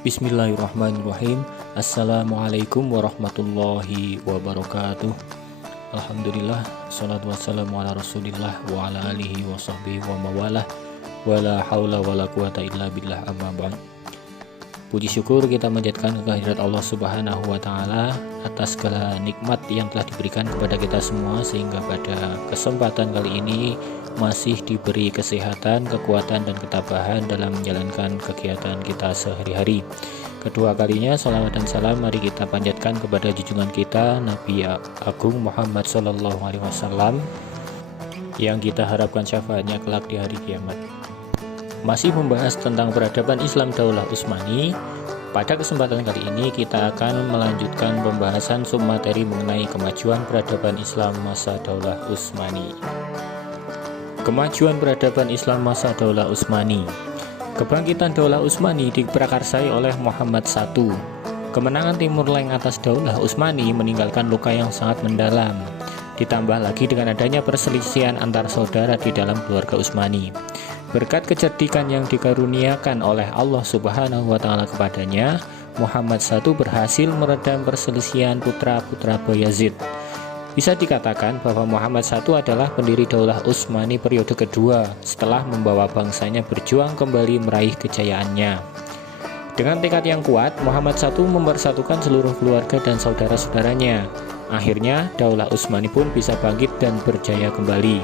Bismillahirrahmanirrahim. Assalamualaikum warahmatullahi wabarakatuh. Alhamdulillah, salatu wassalamu ala rasulillah wa ala alihi wa sahbihi wa mawalah, wa la hawla wa la quwata illa billah, amma ba'd. Puji syukur kita menjadikan kehadirat Allah subhanahu wa ta'ala atas segala nikmat yang telah diberikan kepada kita semua, sehingga pada kesempatan kali ini masih diberi kesehatan, kekuatan, dan ketabahan dalam menjalankan kegiatan kita sehari-hari. Kedua kalinya salawat dan salam mari kita panjatkan kepada junjungan kita Nabi Agung Muhammad SAW, yang kita harapkan syafaatnya kelak di hari kiamat. Masih membahas tentang peradaban Islam Daulah Utsmani. Pada kesempatan kali ini kita akan melanjutkan pembahasan submateri mengenai kemajuan peradaban Islam masa Daulah Utsmani. Kemajuan peradaban Islam masa Daulah Utsmani. Kebangkitan Daulah Utsmani diprakarsai oleh Muhammad I. Kemenangan Timur Leng atas Daulah Utsmani meninggalkan luka yang sangat mendalam. Ditambah lagi dengan adanya perselisihan antar saudara di dalam keluarga Utsmani. Berkat kecerdikan yang dikaruniakan oleh Allah Subhanahu wa ta'ala kepadanya, Muhammad I berhasil meredam perselisihan putra-putra Bayazid. Bisa dikatakan bahwa Muhammad I adalah pendiri Daulah Utsmani periode kedua setelah membawa bangsanya berjuang kembali meraih kejayaannya. Dengan tekad yang kuat, Muhammad I mempersatukan seluruh keluarga dan saudara-saudaranya. Akhirnya, Daulah Utsmani pun bisa bangkit dan berjaya kembali,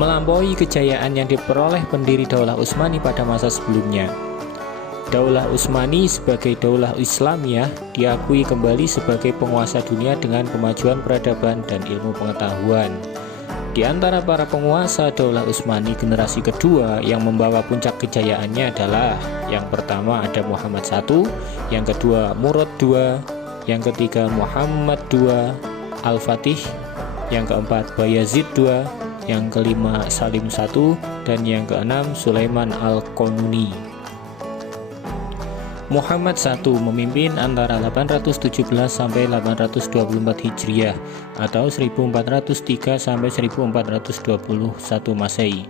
melampaui kejayaan yang diperoleh pendiri Daulah Utsmani pada masa sebelumnya. Daulah Utsmani sebagai Daulah Islamiyah diakui kembali sebagai penguasa dunia dengan kemajuan peradaban dan ilmu pengetahuan. Di antara para penguasa Daulah Utsmani generasi kedua yang membawa puncak kejayaannya adalah: yang pertama ada Muhammad I, yang kedua Murad II, yang ketiga Muhammad II Al-Fatih, yang keempat Bayazid II, yang kelima Salim I, dan yang keenam Sulaiman Al-Qanuni. Muhammad I memimpin antara 817 sampai 824 Hijriah atau 1403 sampai 1421 Masehi.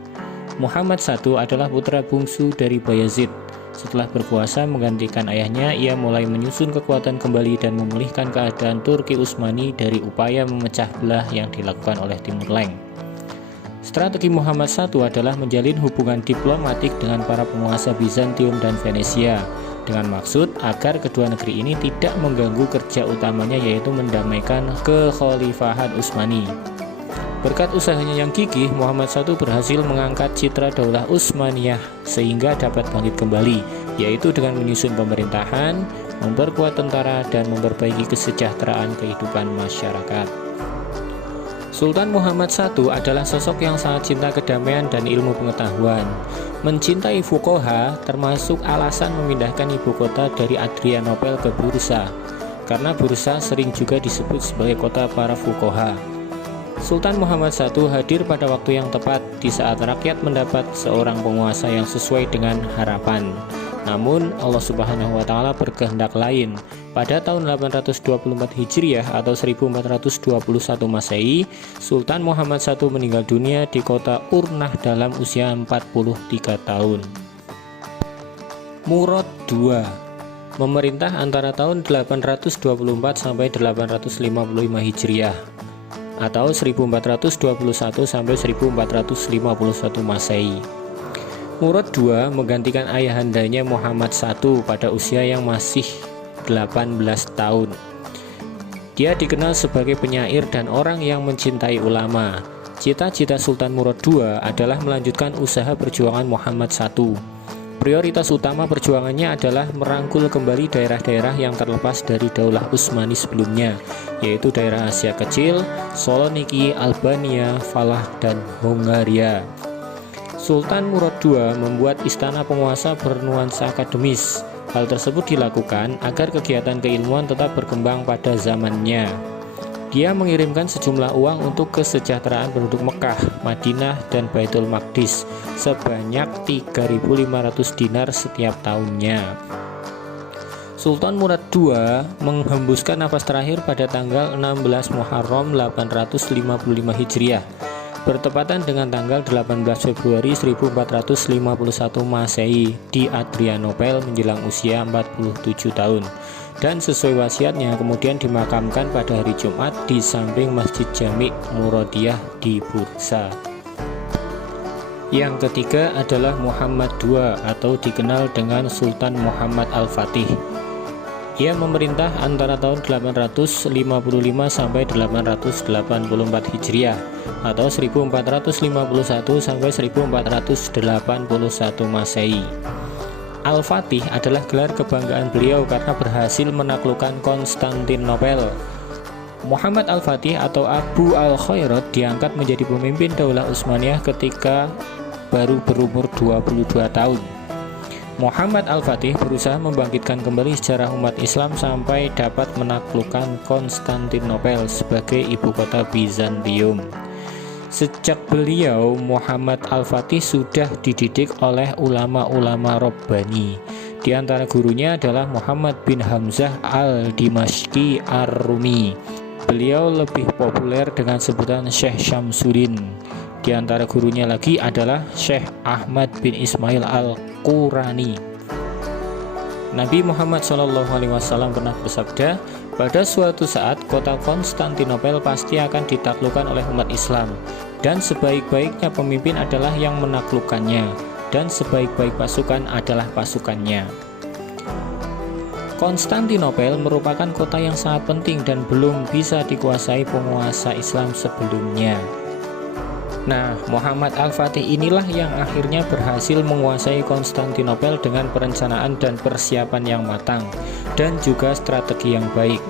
Muhammad I adalah putra bungsu dari Bayazid. Setelah berkuasa menggantikan ayahnya, ia mulai menyusun kekuatan kembali dan memulihkan keadaan Turki Utsmani dari upaya memecah belah yang dilakukan oleh Timur Leng. Strategi Muhammad I adalah menjalin hubungan diplomatik dengan para penguasa Bizantium dan Venesia, dengan maksud agar kedua negeri ini tidak mengganggu kerja utamanya, yaitu mendamaikan kekhalifahan Utsmani. Berkat usahanya yang gigih, Muhammad I berhasil mengangkat citra Daulah Utsmaniyah sehingga dapat bangkit kembali, yaitu dengan menyusun pemerintahan, memperkuat tentara, dan memperbaiki kesejahteraan kehidupan masyarakat. Sultan Muhammad I adalah sosok yang sangat cinta kedamaian dan ilmu pengetahuan. Mencintai fuqaha termasuk alasan memindahkan ibu kota dari Adrianople ke Bursa, karena Bursa sering juga disebut sebagai kota para fuqaha. Sultan Muhammad I hadir pada waktu yang tepat di saat rakyat mendapat seorang penguasa yang sesuai dengan harapan. Namun Allah Subhanahu wa ta'ala berkehendak lain. Pada tahun 824 Hijriah atau 1421 Masehi, Sultan Muhammad I meninggal dunia di kota Urnah dalam usia 43 tahun. Murad II memerintah antara tahun 824 sampai 855 Hijriah atau 1421 sampai 1451 Masehi. Murad II menggantikan ayahandanya Muhammad I pada usia yang masih 18 tahun. Dia dikenal sebagai penyair dan orang yang mencintai ulama. Cita-cita Sultan Murad II adalah melanjutkan usaha perjuangan Muhammad I. Prioritas utama perjuangannya adalah merangkul kembali daerah-daerah yang terlepas dari Daulah Utsmani sebelumnya, yaitu daerah Asia Kecil, Saloniki, Albania, Falah, dan Hongaria. Sultan Murad II membuat istana penguasa bernuansa akademis. Hal tersebut dilakukan agar kegiatan keilmuan tetap berkembang pada zamannya. Dia mengirimkan sejumlah uang untuk kesejahteraan penduduk Mekah, Madinah, dan Baitul Maqdis sebanyak 3.500 dinar setiap tahunnya. Sultan Murad II menghembuskan nafas terakhir pada tanggal 16 Muharram 855 Hijriah. bertepatan dengan tanggal 18 Februari 1451 Masehi di Adrianopel menjelang usia 47 tahun, dan sesuai wasiatnya kemudian dimakamkan pada hari Jumat di samping Masjid Jami' Muradiyah di Bursa. Yang ketiga adalah Muhammad II atau dikenal dengan Sultan Muhammad Al-Fatih. Ia memerintah antara tahun 855 sampai 884 Hijriah atau 1451 sampai 1481 Masehi. Al-Fatih adalah gelar kebanggaan beliau karena berhasil menaklukkan Konstantinopel. Muhammad Al-Fatih atau Abu Al-Khairat diangkat menjadi pemimpin Daulah Utsmaniyah ketika baru berumur 22 tahun. Muhammad Al-Fatih berusaha membangkitkan kembali sejarah umat Islam sampai dapat menaklukkan Konstantinopel sebagai ibu kota Bizantium. Sejak beliau, Muhammad Al-Fatih sudah dididik oleh ulama-ulama Rabbani. Di antara gurunya adalah Muhammad bin Hamzah Al-Dimashqi Ar-Rumi. Beliau lebih populer dengan sebutan Syekh Syamsuddin. Di antara gurunya lagi adalah Syekh Ahmad bin Ismail Al-Qurani. Nabi Muhammad SAW pernah bersabda, pada suatu saat kota Konstantinopel pasti akan ditaklukkan oleh umat Islam, dan sebaik-baiknya pemimpin adalah yang menaklukkannya, dan sebaik-baik pasukan adalah pasukannya. Konstantinopel merupakan kota yang sangat penting dan belum bisa dikuasai penguasa Islam sebelumnya. Nah, Muhammad Al-Fatih inilah yang akhirnya berhasil menguasai Konstantinopel dengan perencanaan dan persiapan yang matang dan juga strategi yang baik.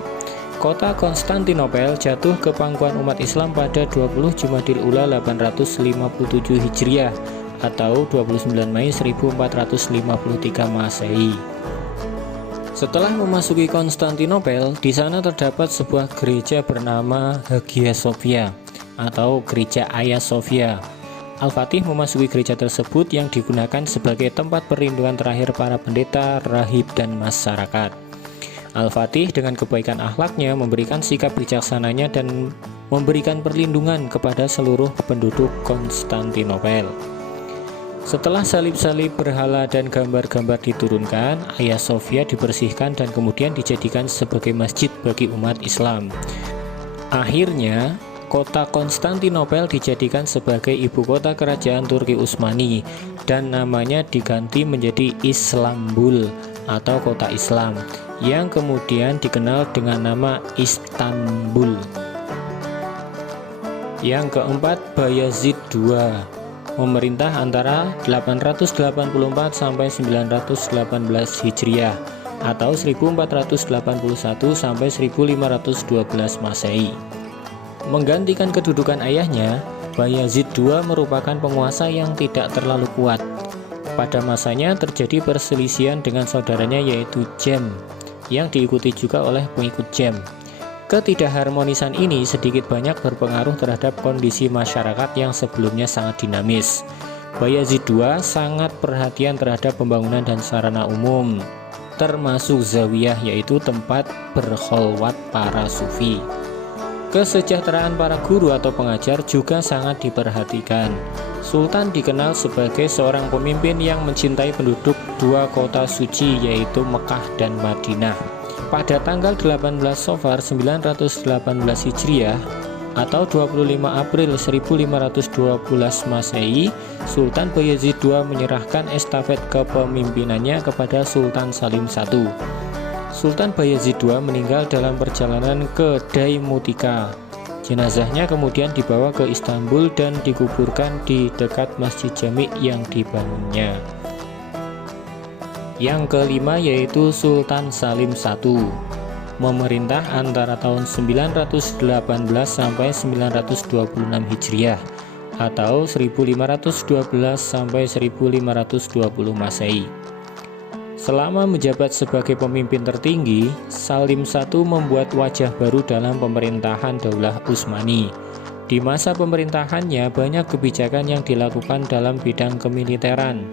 Kota Konstantinopel jatuh ke pangkuan umat Islam pada 20 Jumadil Ula 857 Hijriah atau 29 Mei 1453 Masehi. Setelah memasuki Konstantinopel, di sana terdapat sebuah gereja bernama Hagia Sophia atau Gereja Hagia Sophia. Al-Fatih memasuki gereja tersebut yang digunakan sebagai tempat perlindungan terakhir para pendeta, rahib, dan masyarakat. Al-Fatih dengan kebaikan akhlaknya memberikan sikap bijaksananya dan memberikan perlindungan kepada seluruh penduduk Konstantinopel. Setelah salib-salib, berhala, dan gambar-gambar diturunkan, Hagia Sophia dibersihkan dan kemudian dijadikan sebagai masjid bagi umat Islam. Akhirnya, kota Konstantinopel dijadikan sebagai ibu kota kerajaan Turki Utsmani dan namanya diganti menjadi Istanbul atau kota Islam yang kemudian dikenal dengan nama Istanbul. Yang keempat, Bayazid II memerintah antara 884 sampai 918 Hijriah atau 1481 sampai 1512 Masehi. Menggantikan kedudukan ayahnya, Bayazid II merupakan penguasa yang tidak terlalu kuat. Pada masanya terjadi perselisihan dengan saudaranya yaitu Jem, yang diikuti juga oleh pengikut Jem. Ketidakharmonisan ini sedikit banyak berpengaruh terhadap kondisi masyarakat yang sebelumnya sangat dinamis. Bayazid II sangat perhatian terhadap pembangunan dan sarana umum, termasuk zawiyah yaitu tempat berkholwat para sufi. Kesejahteraan para guru atau pengajar juga sangat diperhatikan. Sultan dikenal sebagai seorang pemimpin yang mencintai penduduk dua kota suci yaitu Mekah dan Madinah. Pada tanggal 18 Safar 918 Hijriah atau 25 April 1512 Masehi, Sultan Bayazid II menyerahkan estafet kepemimpinannya kepada Sultan Salim I. Sultan Bayazid II meninggal dalam perjalanan ke Daimutika. Jenazahnya kemudian dibawa ke Istanbul dan dikuburkan di dekat Masjid Jami' yang dibangunnya. Yang kelima yaitu Sultan Salim I, memerintah antara tahun 918 sampai 926 Hijriah atau 1512 sampai 1520 Masehi. Selama menjabat sebagai pemimpin tertinggi, Salim I membuat wajah baru dalam pemerintahan Daulah Utsmani. Di masa pemerintahannya banyak kebijakan yang dilakukan dalam bidang kemiliteran.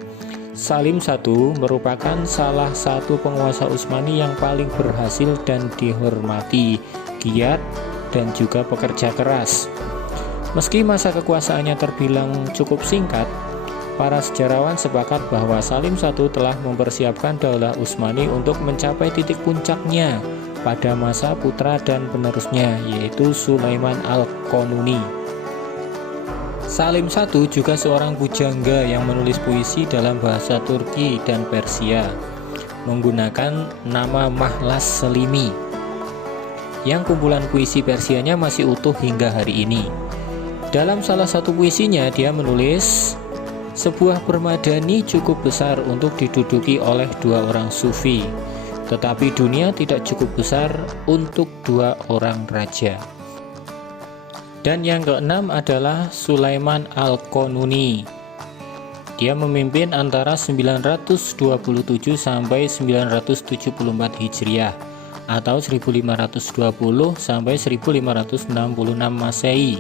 Salim I merupakan salah satu penguasa Utsmani yang paling berhasil dan dihormati, giat, dan juga pekerja keras. Meski masa kekuasaannya terbilang cukup singkat, para sejarawan sepakat bahwa Salim I telah mempersiapkan Daulah Utsmani untuk mencapai titik puncaknya pada masa putra dan penerusnya, yaitu Sulaiman Al-Qanuni. Salim I juga seorang pujangga yang menulis puisi dalam bahasa Turki dan Persia menggunakan nama Mahlas Selimi, yang kumpulan puisi Persianya masih utuh hingga hari ini. Dalam salah satu puisinya, dia menulis, sebuah permadani cukup besar untuk diduduki oleh dua orang sufi, tetapi dunia tidak cukup besar untuk dua orang raja. Dan yang keenam adalah Sulaiman Al-Qanuni. Dia memimpin antara 927 sampai 974 Hijriah atau 1520 sampai 1566 Masehi.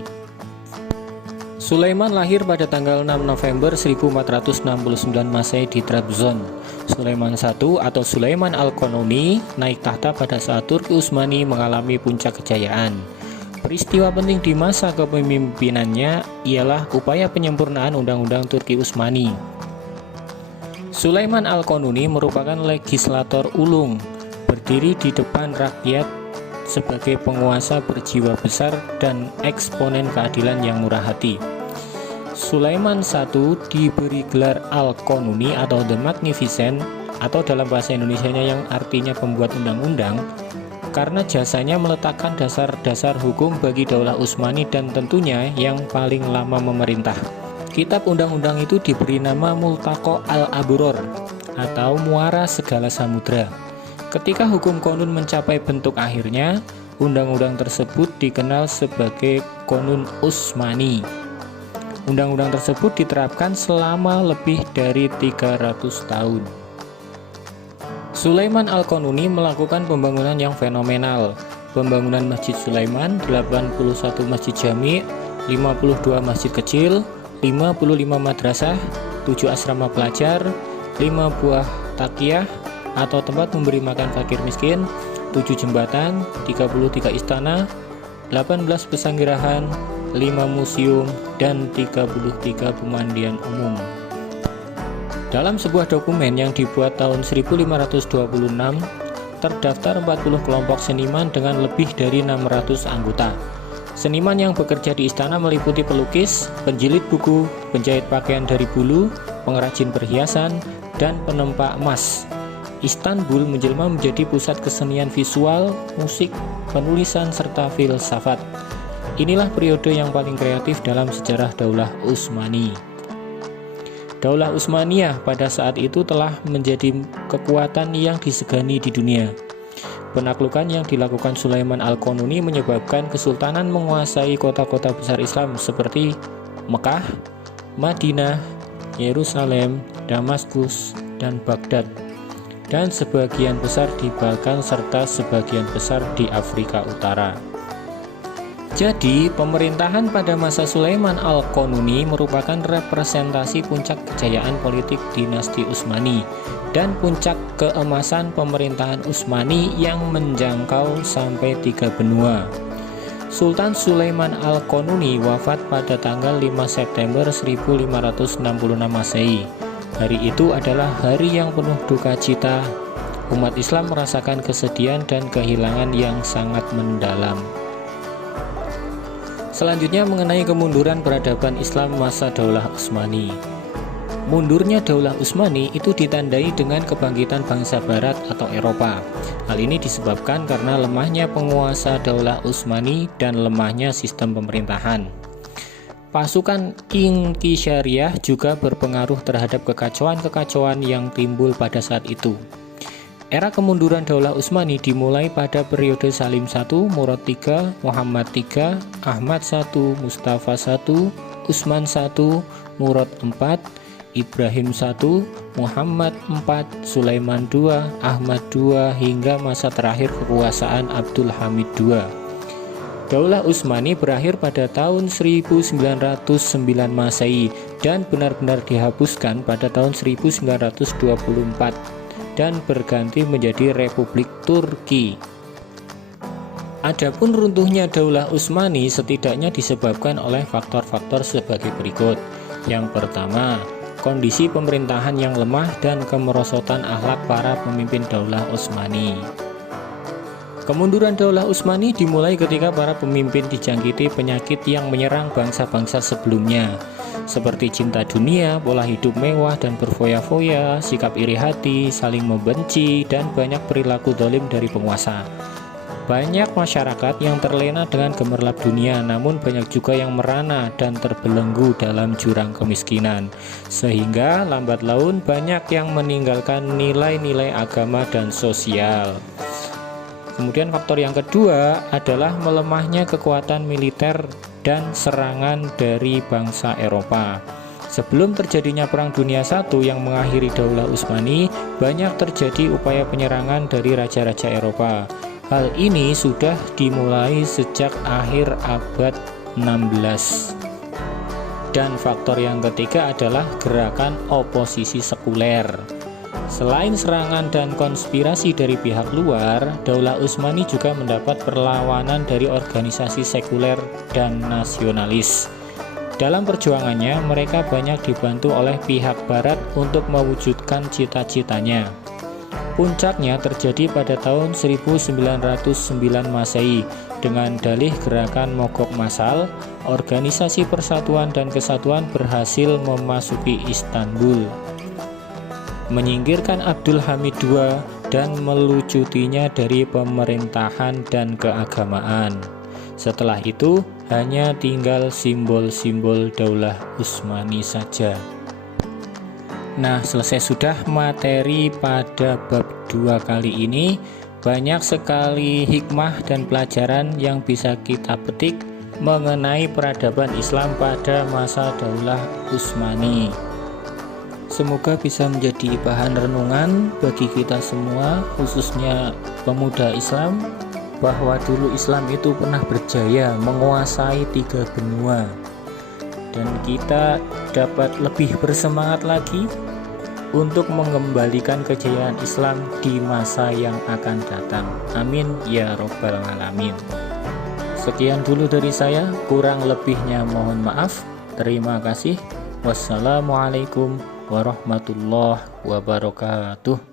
Sulaiman lahir pada tanggal 6 November 1469 Masehi di Trabzon. Sulaiman I atau Sulaiman Al-Qanuni naik tahta pada saat Turki Utsmani mengalami puncak kejayaan. Peristiwa penting di masa kepemimpinannya ialah upaya penyempurnaan Undang-Undang Turki Utsmani. Sulaiman Al-Qanuni merupakan legislator ulung, berdiri di depan rakyat sebagai penguasa berjiwa besar dan eksponen keadilan yang murah hati. Sulaiman I diberi gelar Al-Qanuni atau The Magnificent, atau dalam bahasa Indonesianya yang artinya pembuat undang-undang, karena jasanya meletakkan dasar-dasar hukum bagi Daulah Utsmani dan tentunya yang paling lama memerintah. Kitab undang-undang itu diberi nama Multaqo Al-Abror atau Muara Segala Samudra. Ketika hukum Qanun mencapai bentuk akhirnya, undang-undang tersebut dikenal sebagai Qanun Utsmani. Undang-undang tersebut diterapkan selama lebih dari 300 tahun. Sulaiman Al-Qanuni melakukan pembangunan yang fenomenal. Pembangunan Masjid Sulaiman, 81 masjid jami', 52 masjid kecil, 55 madrasah, 7 asrama pelajar, 5 buah taqiyah atau tempat memberi makan fakir miskin, 7 jembatan, 33 istana, 18 pesanggerahan, 5 museum, dan 33 pemandian umum. Dalam sebuah dokumen yang dibuat tahun 1526, terdaftar 40 kelompok seniman dengan lebih dari 600 anggota. Seniman yang bekerja di istana meliputi pelukis, penjilid buku, penjahit pakaian dari bulu, pengrajin perhiasan, dan penempa emas. Istanbul menjelma menjadi pusat kesenian visual, musik, penulisan, serta filsafat. Inilah periode yang paling kreatif dalam sejarah Daulah Utsmani. Daulah Utsmaniyah pada saat itu telah menjadi kekuatan yang disegani di dunia. Penaklukan yang dilakukan Sulaiman Al-Qanuni menyebabkan kesultanan menguasai kota-kota besar Islam seperti Mekah, Madinah, Yerusalem, Damaskus, dan Baghdad, dan sebagian besar di Balkan serta sebagian besar di Afrika Utara. Jadi, pemerintahan pada masa Sulaiman Al-Qanuni merupakan representasi puncak kejayaan politik dinasti Utsmani dan puncak keemasan pemerintahan Utsmani yang menjangkau sampai 3 benua. Sultan Sulaiman Al-Qanuni wafat pada tanggal 5 September 1566 Masehi. Hari itu adalah hari yang penuh duka cita. Umat Islam merasakan kesedihan dan kehilangan yang sangat mendalam. Selanjutnya mengenai kemunduran peradaban Islam masa Daulah Utsmani. Mundurnya Daulah Utsmani itu ditandai dengan kebangkitan bangsa Barat atau Eropa. Hal ini disebabkan karena lemahnya penguasa Daulah Utsmani dan lemahnya sistem pemerintahan. Pasukan Inqisyariyah juga berpengaruh terhadap kekacauan-kekacauan yang timbul pada saat itu. Era kemunduran Daulah Utsmani dimulai pada periode Salim I, Murad III, Muhammad III, Ahmad I, Mustafa I, Utsman I, Murad IV, Ibrahim I, Muhammad IV, Sulaiman II, Ahmad II, hingga masa terakhir kekuasaan Abdul Hamid II. Daulah Utsmani berakhir pada tahun 1909 Masehi dan benar-benar dihapuskan pada tahun 1924 dan berganti menjadi Republik Turki. Adapun runtuhnya Daulah Utsmani setidaknya disebabkan oleh faktor-faktor sebagai berikut. Yang pertama, kondisi pemerintahan yang lemah dan kemerosotan akhlak para pemimpin Daulah Utsmani. Kemunduran Daulah Utsmani dimulai ketika para pemimpin dijangkiti penyakit yang menyerang bangsa-bangsa sebelumnya, seperti cinta dunia, pola hidup mewah dan berfoya-foya, sikap iri hati, saling membenci, dan banyak perilaku zalim dari penguasa. Banyak masyarakat yang terlena dengan gemerlap dunia, namun banyak juga yang merana dan terbelenggu dalam jurang kemiskinan, sehingga lambat laun banyak yang meninggalkan nilai-nilai agama dan sosial. Kemudian faktor yang kedua adalah melemahnya kekuatan militer dan serangan dari bangsa Eropa. Sebelum terjadinya Perang Dunia I yang mengakhiri Daulah Utsmani, banyak terjadi upaya penyerangan dari raja-raja Eropa. Hal ini sudah dimulai sejak akhir abad 16. Dan faktor yang ketiga adalah gerakan oposisi sekuler. Selain serangan dan konspirasi dari pihak luar, Daulah Utsmani juga mendapat perlawanan dari organisasi sekuler dan nasionalis. Dalam perjuangannya, mereka banyak dibantu oleh pihak barat untuk mewujudkan cita-citanya. Puncaknya terjadi pada tahun 1909 Masehi dengan dalih gerakan mogok massal. Organisasi Persatuan dan Kesatuan berhasil memasuki Istanbul, menyingkirkan Abdul Hamid II dan melucutinya dari pemerintahan dan keagamaan. Setelah itu hanya tinggal simbol-simbol Daulah Utsmani saja. Nah, selesai sudah materi pada bab 2 kali ini. Banyak sekali hikmah dan pelajaran yang bisa kita petik mengenai peradaban Islam pada masa Daulah Utsmani. Semoga bisa menjadi bahan renungan bagi kita semua, khususnya pemuda Islam, bahwa dulu Islam itu pernah berjaya menguasai 3 benua. Dan kita dapat lebih bersemangat lagi untuk mengembalikan kejayaan Islam di masa yang akan datang. Amin ya robbal alamin. Sekian dulu dari saya, kurang lebihnya mohon maaf. Terima kasih. Wassalamualaikum warahmatullahi wabarakatuh.